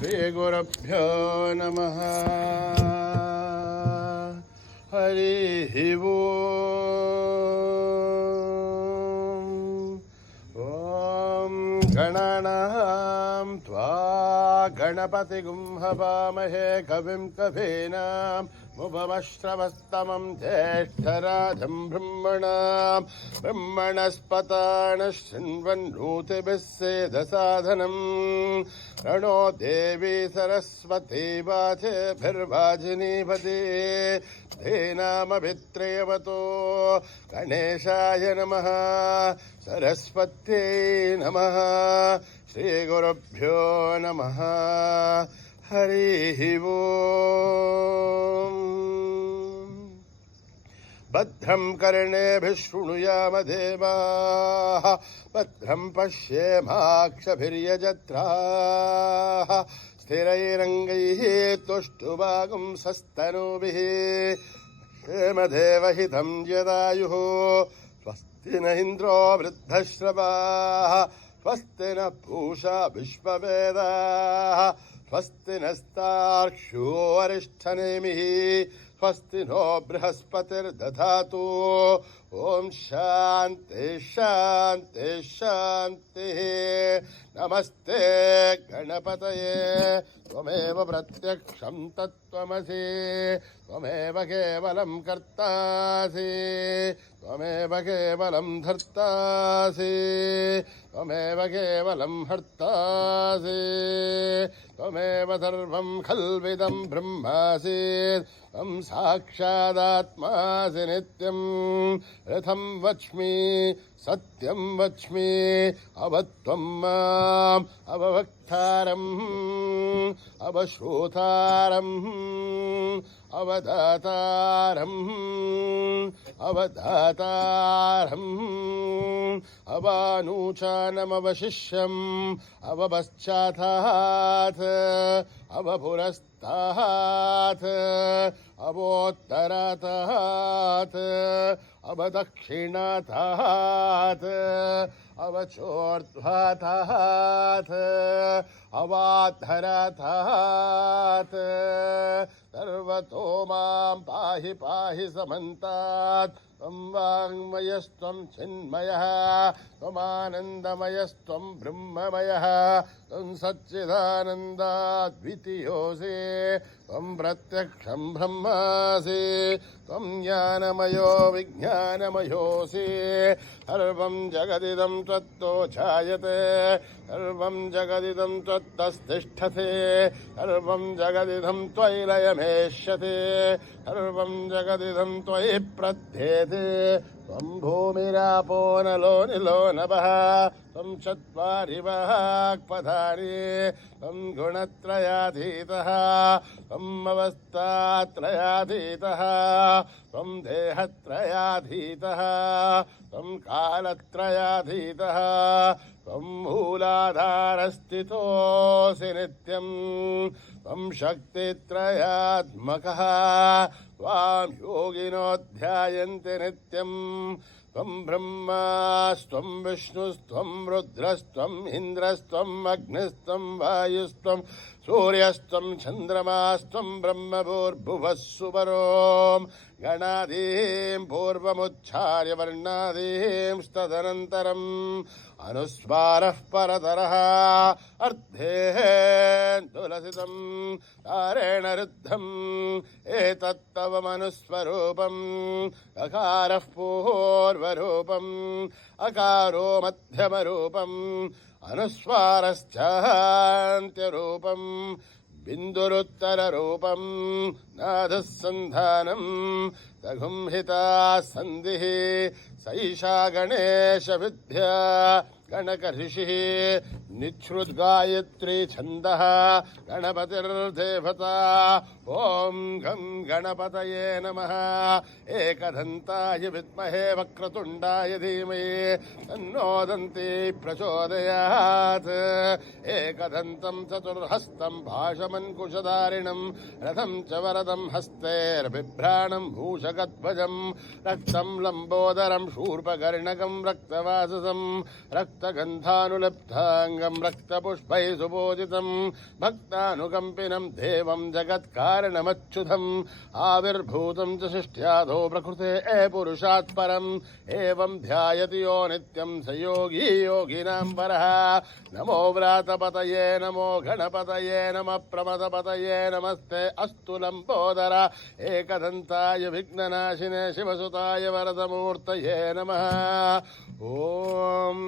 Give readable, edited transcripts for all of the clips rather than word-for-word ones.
श्रीगुरुभ्यो नमः। हरिः ॐ गणानां त्वा गणपतिगुं हवामहे कविं कवीनां मुभमश्रवस्तमं ज्येष्ठराजं ब्रह्मणस्पतानः शृण्वन्नोतिभिः सेदसाधनं रणो देवी सरस्वती वाचभिर्वाजिनीपते धेनामभित्रयवतो गणेशाय नमः सरस्वत्यै नमः। श्रीगुरुभ्यो नमः। हरिः ॐ। भद्रं कर्णेभिः शृणुयाम देवाः भद्रं पश्येमाक्षभिर्यजत्राः स्थिरैरङ्गैः तुष्टुवागुंसस्तनूभिः क्षेमदेवहितं यदायुः स्वस्ति न इन्द्रो वृद्धश्रवाः स्वस्ति न पूषा विश्ववेदाः स्वस्ति नस्तार्क्ष्यो अरिष्ठनेमिः स्वस्ति नो बृहस्पतिर्दधातु। ॐ शान्ति शान्ति शान्तिः। नमस्ते गणपतये त्वमेव प्रत्यक्षं तत्त्वमसि त्वमेव केवलं कर्तासि त्वमेव केवलं धर्तासि त्वमेव केवलं हर्तासि त्वमेव सर्वं खल्विदं ब्रह्मासि त्वं साक्षादात्मासि नित्यं रथं वच्मि सत्यं वच्मि अवत्वं माम् अववक्तारम् अवश्रोतारम् अवदातारम् अवदातारम् अवानूचानमवशिष्यम् अवपश्चातात् अवपुरस्तात् अवोत्तरातात् अवदक्षिणातात् अवचोर्ध्वातात् अवाधरातात् सर्वतो मां पाहि पाहि समन्तात् त्वं वाङ्मयस्त्वं चिन्मयः त्वमानन्दमयस्त्वं ब्रह्ममयः त्वं सच्चिदानन्दाद्वितीयोऽसि त्वं प्रत्यक्षं ब्रह्मासि त्वं ज्ञानमयो विज्ञानमयोऽसि सर्वं जगदिदं त्वत्तो जायते सर्वं जगदिदं त्वत्तस्तिष्ठते सर्वं जगदिदं त्वयि लयमेष्यते सर्वं जगदिदं त्वयि प्रध्येते त्वं भूमिरापो नलो निलो नभः त्वं चत्वारि वाक्पदानि त्वं गुणत्रयाधीतः त्वम् अवस्थात्रयाधीतः त्वं देहत्रयाधीतः त्वं कालत्रयाधीतः त्वं मूलाधारस्थितोऽसि नित्यं त्वं शक्तित्रयात्मकः त्वां योगिनो ध्यायन्ति नित्यं त्वं ब्रह्मास्त्वं विष्णुस्त्वं रुद्रस्त्वम् इन्द्रस्त्वम् अग्निस्त्वं वायुस्त्वं सूर्यस्त्वं चन्द्रमास्त्वं ब्रह्मभूर्भुवः सुपरों गणादीं पूर्वमुच्चार्य वर्णादीं तदनन्तरम् अनुस्वारः परतरः अर्धेन्दुलसितं तारेण रुद्धम् एतत्तव मनुस्वरूपम् अकारः पूर्वरूपम् अकारो मध्यमरूपम् अनुस्वारश्चान्त्यरूपम् बिन्दुरुत्तररूपम् नादः सन्धानम् तगुंहिता सन्धिः सैषा गणेशविद्या गणकऋषिः निच्छ्रुद्गायत्री छन्दः गणपतिर्देवता ॐ गं गणपतये नमः। एकदन्ताय विद्महे वक्रतुण्डाय धीमहि तन्नो दन्ती प्रचोदयात्। एकदन्तं चतुर्हस्तं भाषमन्कुशधारिणं रथं च वरदं हस्तैर्बिभ्राणं भूषगम् जगद्भजं रक्तं लम्बोदरं शूर्पकर्णकं रक्तवाससं रक्तगन्धानुलब्धाङ्गं रक्तपुष्पैः सुपूजितं भक्तानुकम्पिनं देवं जगत्कारणमच्युतम् आविर्भूतं च सृष्ट्यादौ प्रकृते पुरुषात् परम् एवं ध्यायति यो नित्यं स योगी योगिनां परः नमो व्रातपतये नमो गणपतये नमः प्रमदपतये नमस्ते अस्तु लम्बोदर एकदन्ताय विघ्ननाशिने शिवसुताय वरदमूर्तये नमः ॐ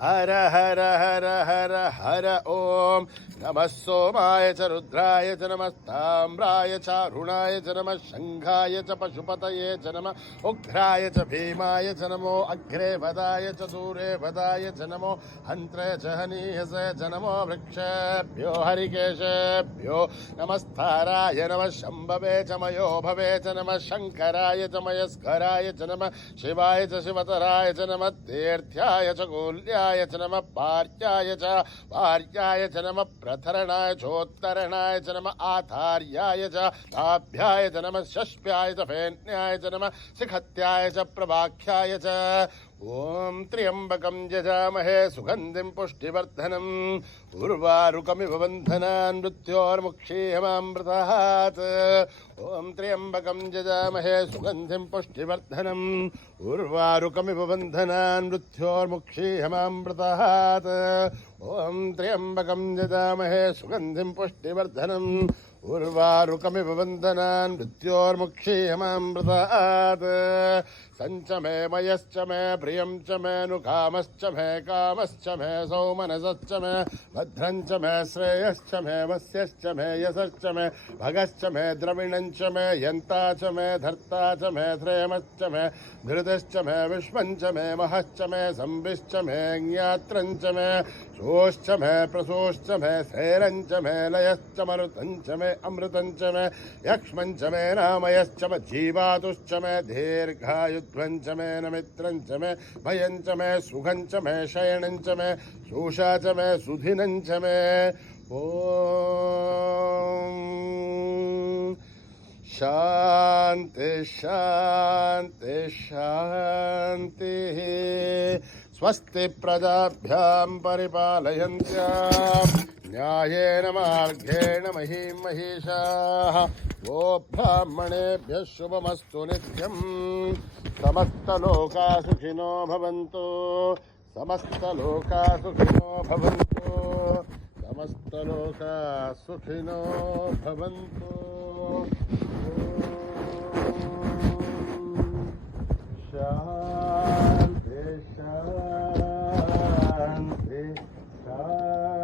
हर हर हर हर हर ओम नमः सोमाय च रुद्राय च नमस्ताम्राय च अरुणाय च नमः शंखाय च पशुपतये च नमः उग्राय च भीमाय च नमो अग्रे वदाय च दूरे वदाय च नमो हन्त्रे च हनीयसे च नमो वृक्षेभ्यो हरिकेशेभ्यो नमस्ताराय नमः शम्भवे च मयो भवे च नमः शङ्कराय च मयस्कराय च नमः शिवाय च शिवतराय च नमः तीर्थ्याय च कूल्याय च नमः पार्याय च नमः प्रथरणाय चोत्तरणाय च नमः आधार्याय च ताभ्याय च नमः षष्भ्याय च फेन्याय च नमः शिखत्याय च प्रभाख्याय च ओम त्र्यंबकं यजामहे सुगंधिं पुष्टिवर्धनम् उर्वारुकमिव बन्धनान् मृत्योर्मुक्षीयमामृतात् ओम त्र्यंबकं यजामहे सुगंधिं पुष्टिवर्धनम् उर्वारुकमिव बन्धनान् मृत्योर्मुक्षीयमामृतात् ओम त्र्यंबकं यजामहे सुगंधिं पुष्टिवर्धनम् उर्वारुकमिव बन्धनान् मृत्योर्मुक्षीयमामृतात् संच मे मयश्च मे प्रियं च मे नुकामश्च मे कामश्च मे सौमनसश्च मे भद्रं च मे श्रेयश्च मे वस्यश्च मे यशश्च मे भगश्च मे द्रविणं च मे यन्ता च मे धर्ता च मे श्रेयमश्च मे धृतश्च मे विश्वं च मे महश्च मे संविश्च मे ज्ञात्रं च मे शोश्च मे प्रसोश्च मे शैरं च मे लयश्च मरुतं च मे अमृतं च मे यक्ष्मं च मे नामयश्च मे जीवातुश्च मे दीर्घायुध्वं च मे नमित्रं च मे भयं च मे सुखं च मे शयनं च मे शोषा च मे सुधिनं च मे ॐ शान्ति शान्ति शान्तिः स्वस्ति प्रजाभ्यां परिपालयन्त्यां न्यायेन मार्गेण महीं महिषाः गोब्राह्मणेभ्यः शुभमस्तु नित्यम् समस्तलोकाः सुखिनो भवन्तु समस्तलोकाः सुखिनो भवन्तु समस्तलोकाः सुखिनो भवन्तु शान्ति शान्ति शान्तिः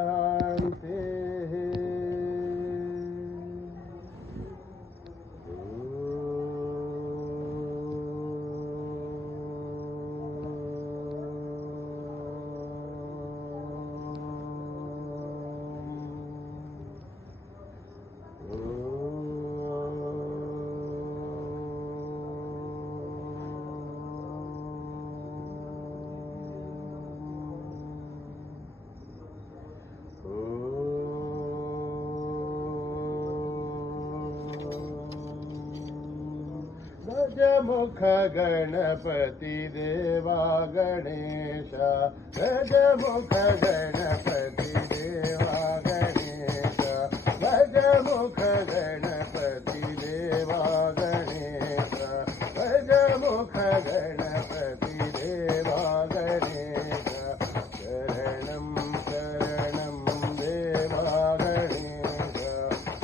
गजमुख गणपति देवा गणेश गजमुख गणपति देवा गणेश गजमुख गणपति देवा गणेश गजमुख गणपति देवा गणेश शरणं शरणं देवा गणेश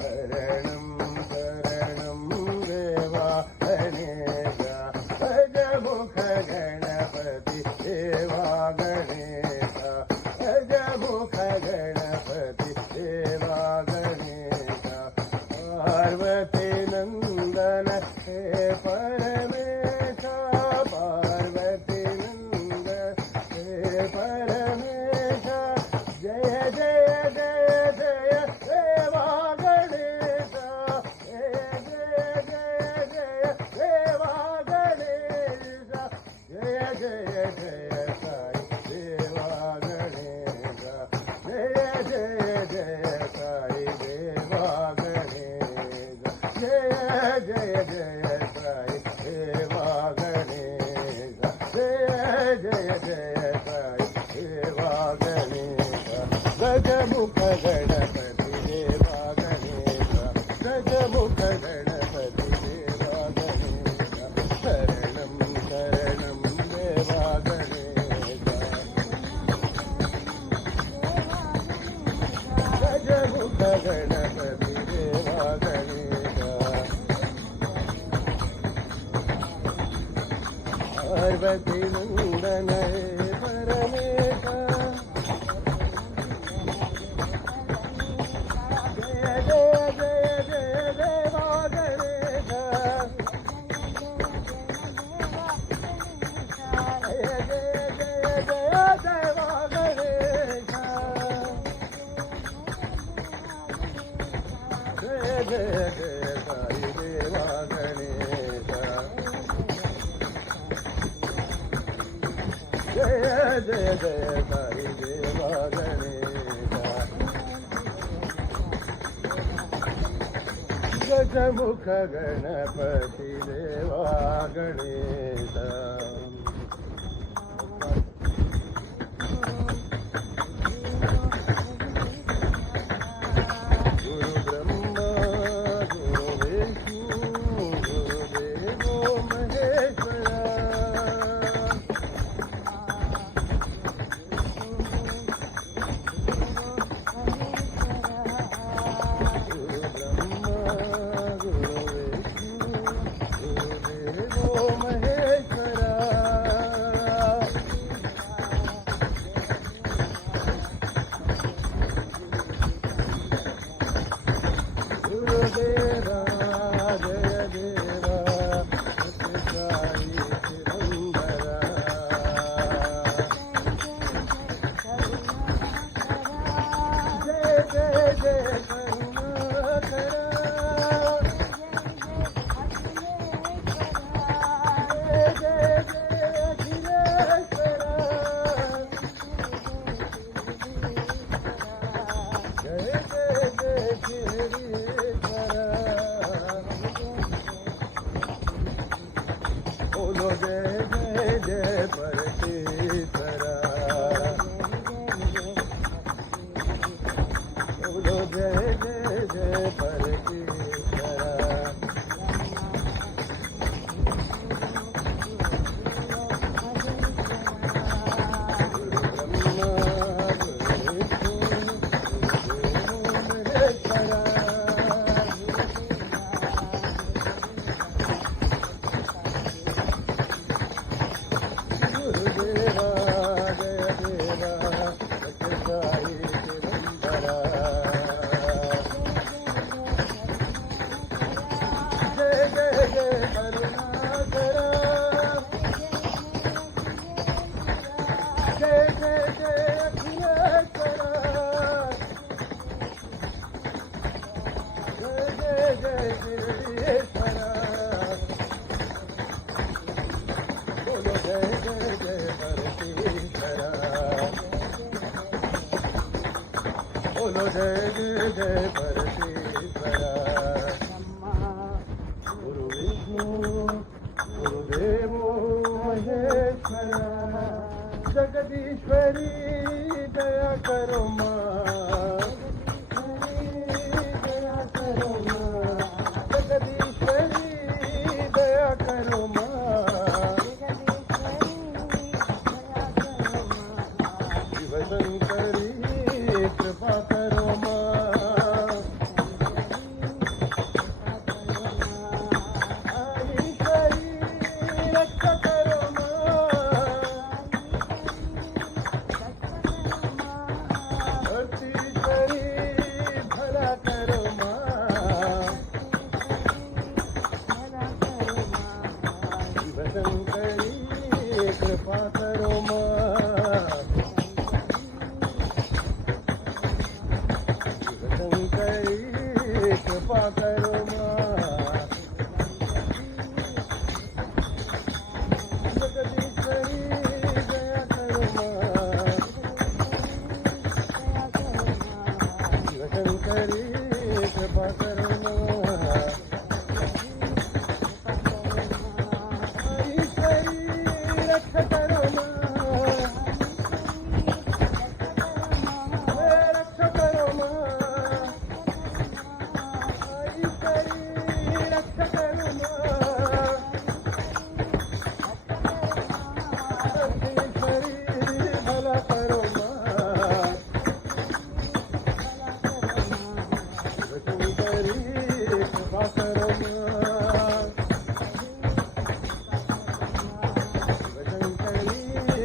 शरणं शरणं देवा गणेश गजमुख गणपति देवा गणेश गजमुख गणपति देवा गणेश पार्वती नंदन हे परमेश पार्वती नंदन हे परमेश जय जय जय जय देवा गणेश जय जय जय जय देवा गणेश जय जय जय साई देवा गणेश जय जय जय साई देवा गणेश जय पार्वती नंदन हे परमेश जय जय जय जय देवा गणेश जय जय जय जय देवा गणेश जय जय जय साई देवा गणेश जय जय जय साई देवा गणेश गजमुख गणपती देवा गणेश बोलो जय जय जय परमेश्वरा बोलो जय जय जय परमेश्वरा बोलो जय जय जय परमेश्वरा गुरु विष्णु गुरुदेव महेश्वरा जगदीश्वरी दया करो माँ दया करो माँ जगदीश्वरी दया करो माँ शिवशंकरी कृपा करो माँ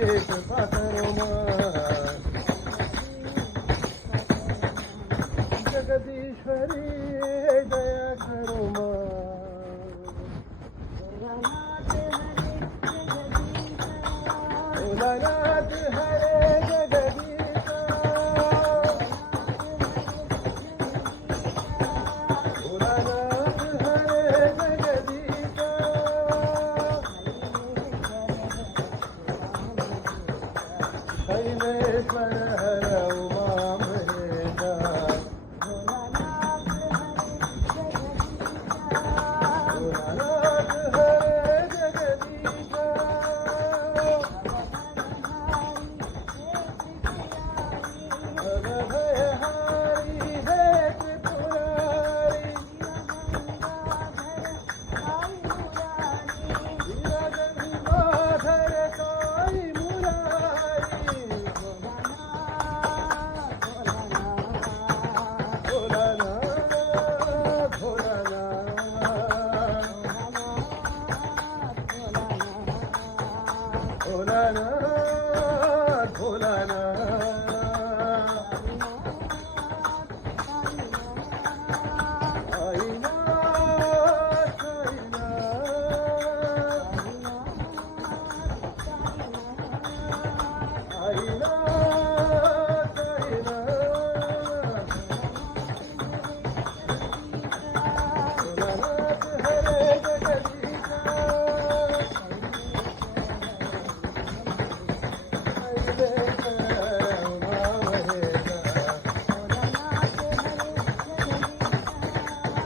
कृपा करो जगदीश्वरी दया करो भोलानाथ हरे जगदीशा भोलानाथ हरे जगदीशा शैलेश्वर हर उमा महेशा भोलानाथ हरे जगदीशा भयहारी हे त्रिपुरारी गंगाधर काई मुरारी भोलानाथ भोलानाथ भोलानाथ भोलानाथ साईनाथ साईनाथ भोलानाथ हरे जगदीशा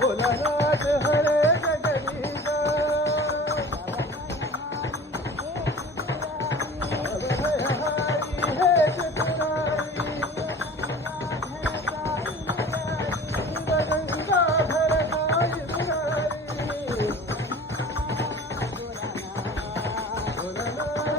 भोलानाथ हरे जगदीशा भयहारी हे त्रिपुरारी गंगाधर काई मुरारी भोलानाथ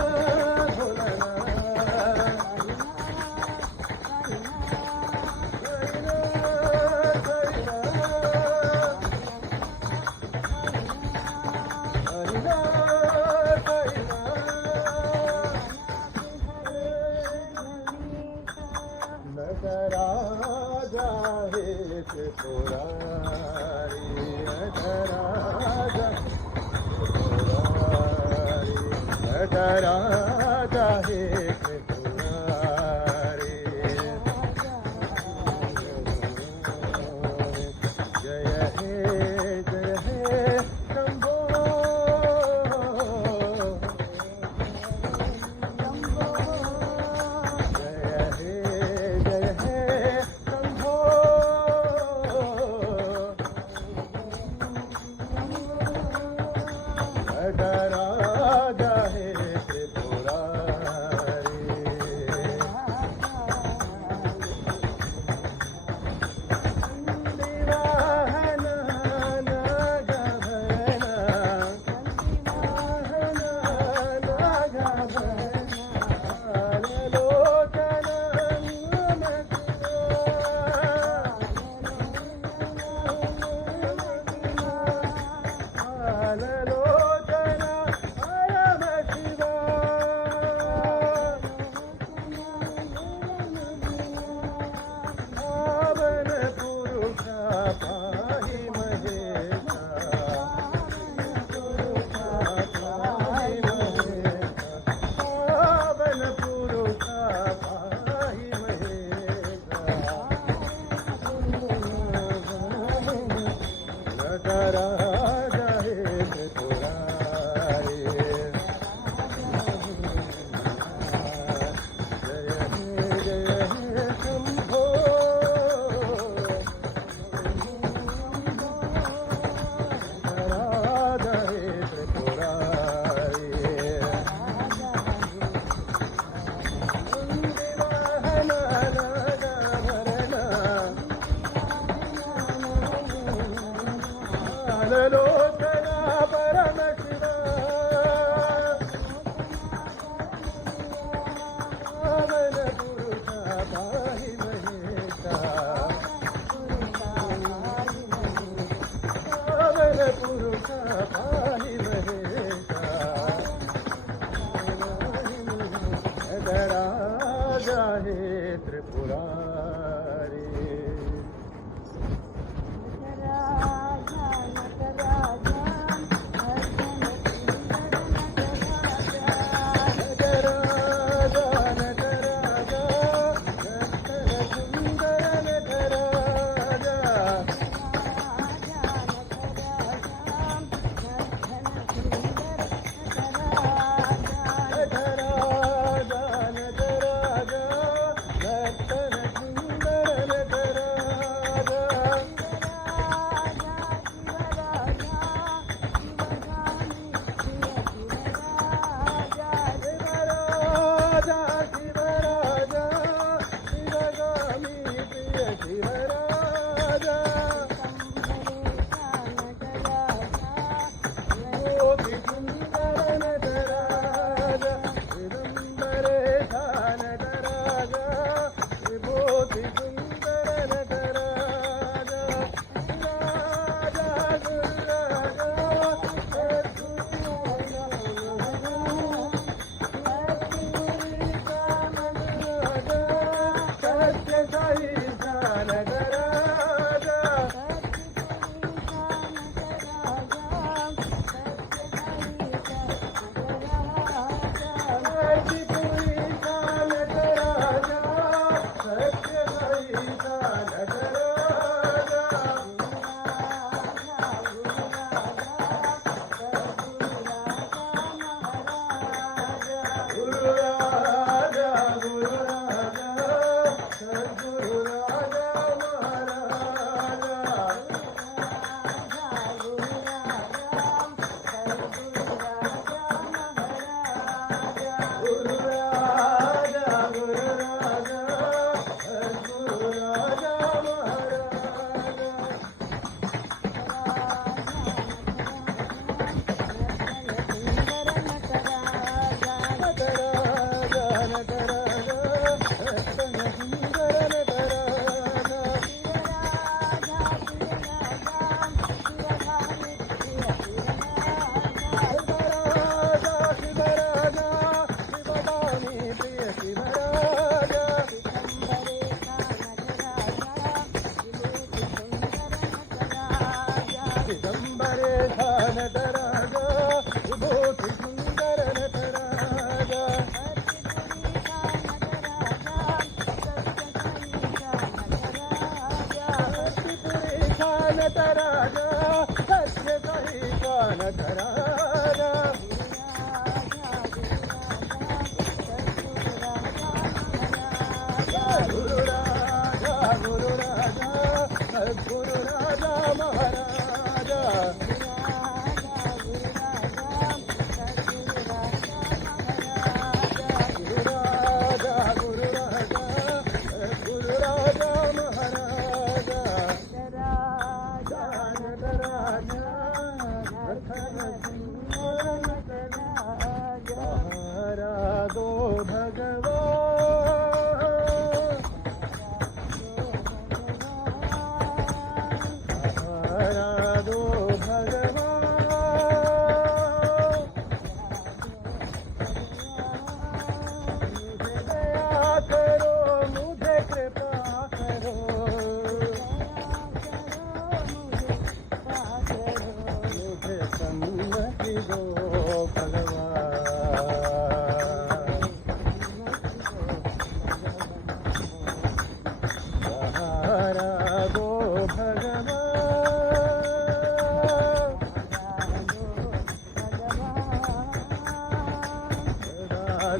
नटराजा हे त्रिपुरारी नटराजा नटराजा हे त्रिपुरारी जय हे शंभो जय हे शंभो नटराजा हे त्रिपुरारी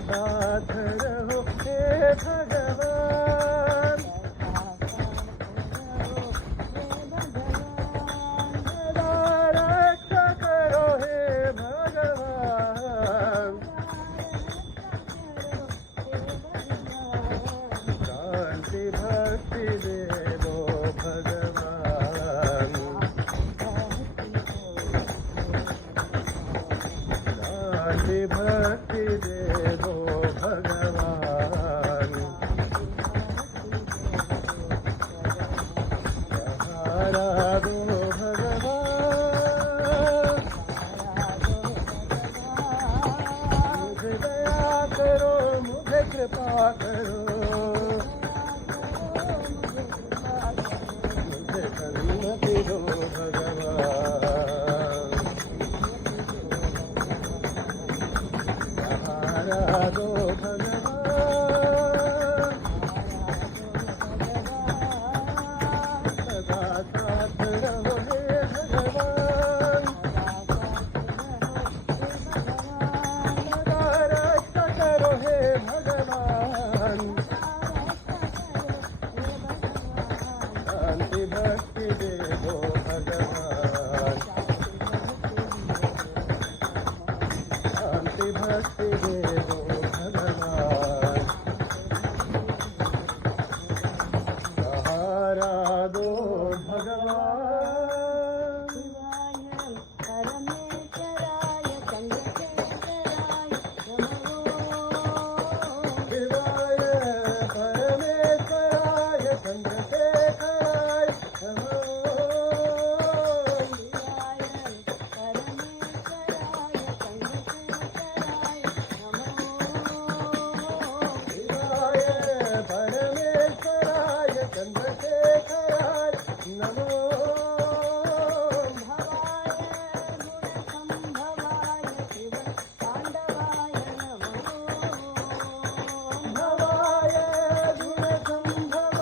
साथ रहो हे भगवान, सदा रक्षा करो हे भगवान, शांति भक्ति दे दो भगवान, शांति भक्ति दे दो भगवान, सहारा दो भगवान, मुझे दया करो, मुझे कृपा करो, मुझे सन्मति दो भगवान, सहारा दो भगवान, सदा साथ रहो हे भगवान, सदा रक्षा करो हे भगवान, शांति भक्ति दे दो भगवान, शांति भक्ति दे दो भगवान, सहारा दो भगवान, शिवाय परमेश्वराय चंद्रशेखराय नमो, शिवाय परमेश्वराय चंद्रशेखराय नमो, भवाय गुणसंभवाय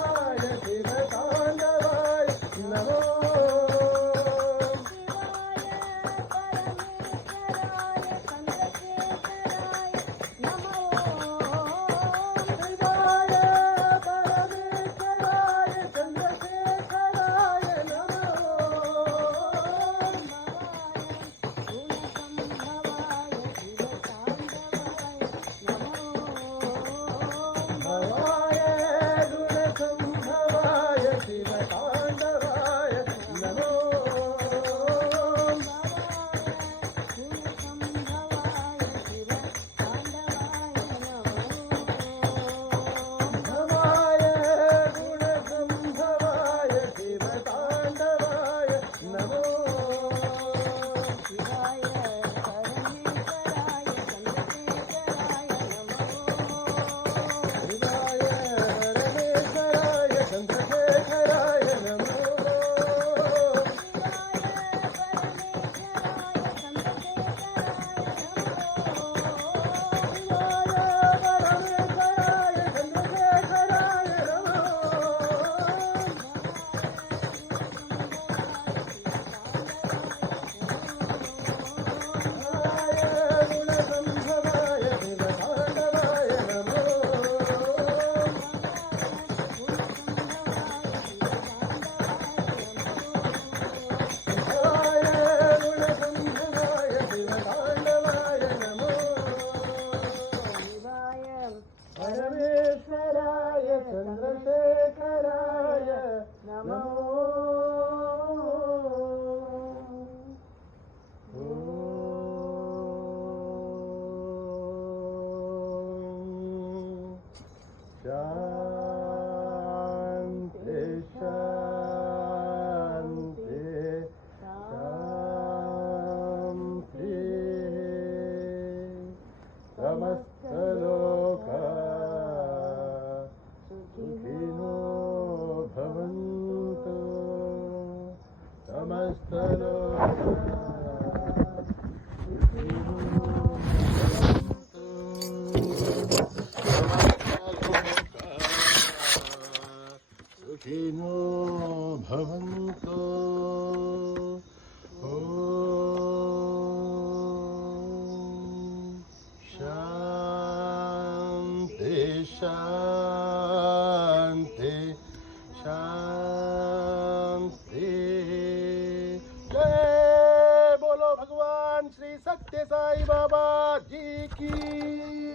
शिवतांडवाय नमो, शिवाय परमेश्वराय चंद्रशेखराय नमो, भवाय गुणसंभवाय शिवतांडवाय नमो, भवाय गुणसंभवाय शिवतांडवाय नमो, शिवाय परमेश्वराय चंद्रशेखराय नमो, परमेश्वराय चंद्रशेखराय नमो, शांति शांति शांति, समस्त लोका सुखिनो भवन्तु, समस्त लोका सुखिनो भवन्तु, समस्त लोका शांति शांति। जय बोलो भगवान श्री सत्य साई बाबा जी की।